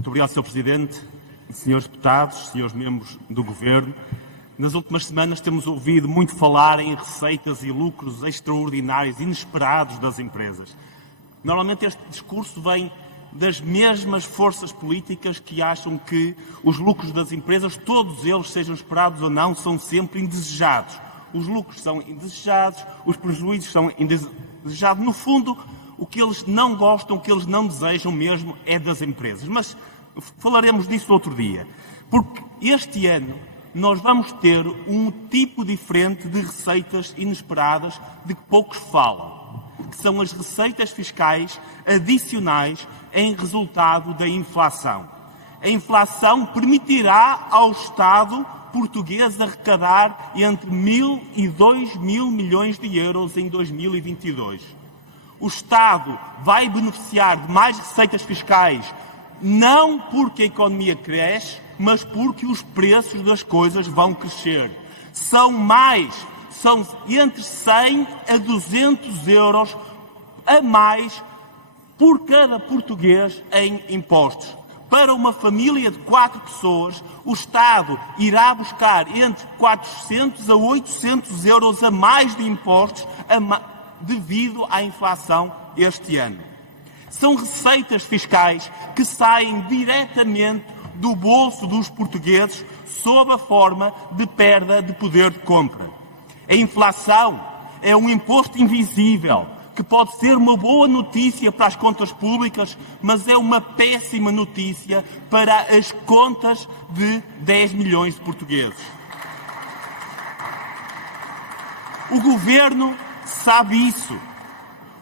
Muito obrigado, Sr. Presidente, Srs. Deputados, Srs. Membros do Governo. Nas últimas semanas temos ouvido muito falar em receitas e lucros extraordinários, inesperados das empresas. Normalmente este discurso vem das mesmas forças políticas que acham que os lucros das empresas, todos eles, sejam esperados ou não, são sempre indesejados. Os lucros são indesejados, os prejuízos são indesejados. No fundo, o que eles não gostam, o que eles não desejam mesmo é das empresas. Mas falaremos disso outro dia. Porque este ano nós vamos ter um tipo diferente de receitas inesperadas de que poucos falam, que são as receitas fiscais adicionais em resultado da inflação. A inflação permitirá ao Estado português arrecadar entre 1.000 e 2.000 milhões de euros em 2022. O Estado vai beneficiar de mais receitas fiscais, não porque a economia cresce, mas porque os preços das coisas vão crescer. São entre 100 a 200 euros a mais por cada português em impostos. Para uma família de 4 pessoas, o Estado irá buscar entre 400 a 800 euros a mais de impostos devido à inflação este ano. São receitas fiscais que saem diretamente do bolso dos portugueses sob a forma de perda de poder de compra. A inflação é um imposto invisível que pode ser uma boa notícia para as contas públicas, mas é uma péssima notícia para as contas de 10 milhões de portugueses. O Governo sabe isso.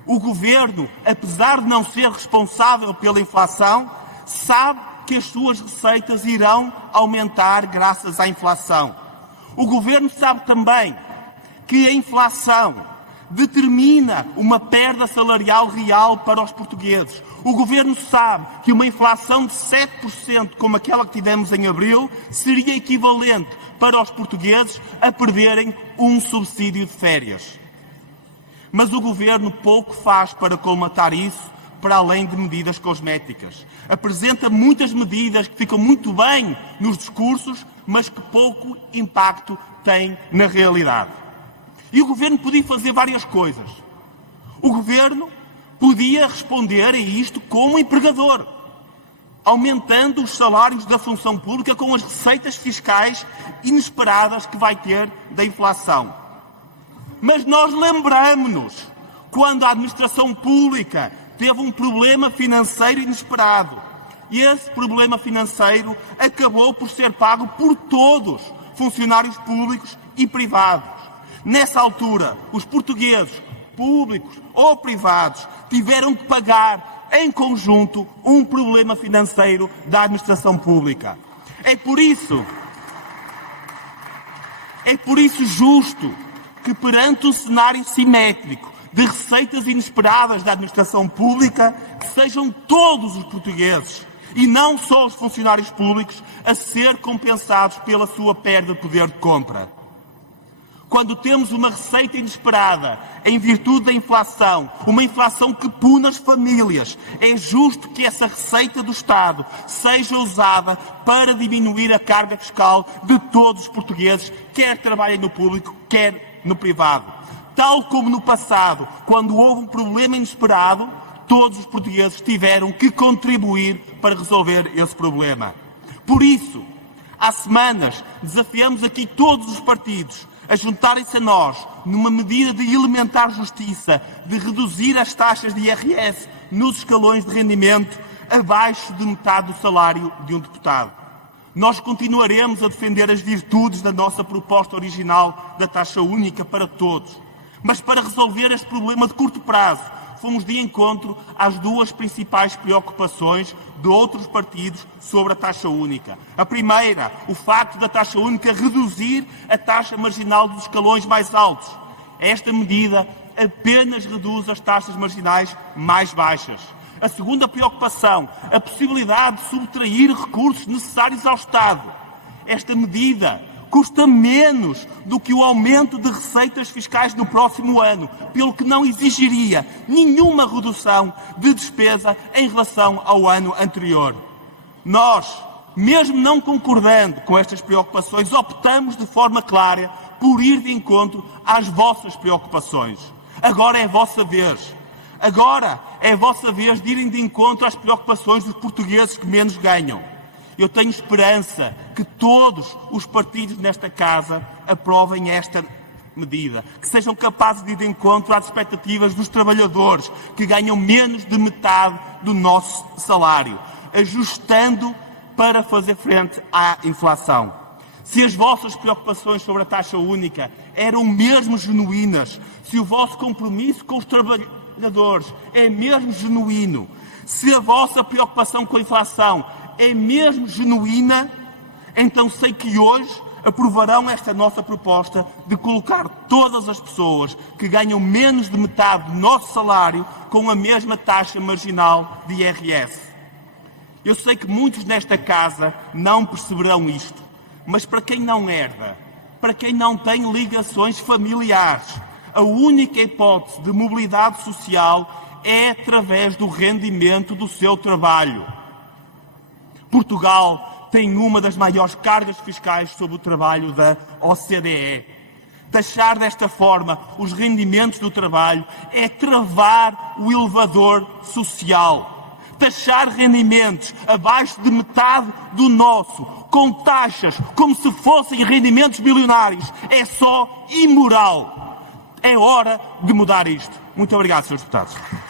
O Governo, apesar de não ser responsável pela inflação, sabe que as suas receitas irão aumentar graças à inflação. O Governo sabe também que a inflação determina uma perda salarial real para os portugueses. O Governo sabe que uma inflação de 7%, como aquela que tivemos em abril, seria equivalente para os portugueses a perderem um subsídio de férias. Mas o Governo pouco faz para colmatar isso, para além de medidas cosméticas. Apresenta muitas medidas que ficam muito bem nos discursos, mas que pouco impacto têm na realidade. E o Governo podia fazer várias coisas. O Governo podia responder a isto como empregador, aumentando os salários da função pública com as receitas fiscais inesperadas que vai ter da inflação. Mas nós lembramos-nos quando a administração pública teve um problema financeiro inesperado. E esse problema financeiro acabou por ser pago por todos, funcionários públicos e privados. Nessa altura, os portugueses, públicos ou privados, tiveram que pagar em conjunto um problema financeiro da administração pública. É por isso justo que, perante um cenário simétrico de receitas inesperadas da administração pública, que sejam todos os portugueses, e não só os funcionários públicos, a ser compensados pela sua perda de poder de compra. Quando temos uma receita inesperada, em virtude da inflação, uma inflação que pune as famílias, é justo que essa receita do Estado seja usada para diminuir a carga fiscal de todos os portugueses, quer trabalhem no público, quer no privado. Tal como no passado, quando houve um problema inesperado, todos os portugueses tiveram que contribuir para resolver esse problema. Por isso, há semanas, desafiamos aqui todos os partidos a juntarem-se a nós numa medida de elementar justiça, de reduzir as taxas de IRS nos escalões de rendimento abaixo de metade do salário de um deputado. Nós continuaremos a defender as virtudes da nossa proposta original da taxa única para todos. Mas para resolver este problema de curto prazo, fomos de encontro às duas principais preocupações de outros partidos sobre a taxa única. A primeira, o facto da taxa única reduzir a taxa marginal dos escalões mais altos. Esta medida apenas reduz as taxas marginais mais baixas. A segunda preocupação, a possibilidade de subtrair recursos necessários ao Estado. Esta medida custa menos do que o aumento de receitas fiscais no próximo ano, pelo que não exigiria nenhuma redução de despesa em relação ao ano anterior. Nós, mesmo não concordando com estas preocupações, optamos de forma clara por ir de encontro às vossas preocupações. Agora é a vossa vez. Agora é a vossa vez de irem de encontro às preocupações dos portugueses que menos ganham. Eu tenho esperança que todos os partidos nesta casa aprovem esta medida, que sejam capazes de ir de encontro às expectativas dos trabalhadores que ganham menos de metade do nosso salário, ajustando para fazer frente à inflação. Se as vossas preocupações sobre a taxa única eram mesmo genuínas, se o vosso compromisso com os trabalhadores é mesmo genuíno, se a vossa preocupação com a inflação é mesmo genuína, então sei que hoje aprovarão esta nossa proposta de colocar todas as pessoas que ganham menos de metade do nosso salário com a mesma taxa marginal de IRS. Eu sei que muitos nesta casa não perceberão isto, mas para quem não herda, para quem não tem ligações familiares, a única hipótese de mobilidade social é através do rendimento do seu trabalho. Portugal tem uma das maiores cargas fiscais sobre o trabalho da OCDE. Taxar desta forma os rendimentos do trabalho é travar o elevador social. Taxar rendimentos abaixo de metade do nosso, com taxas como se fossem rendimentos bilionários, é só imoral. É hora de mudar isto. Muito obrigado, Srs. Deputados.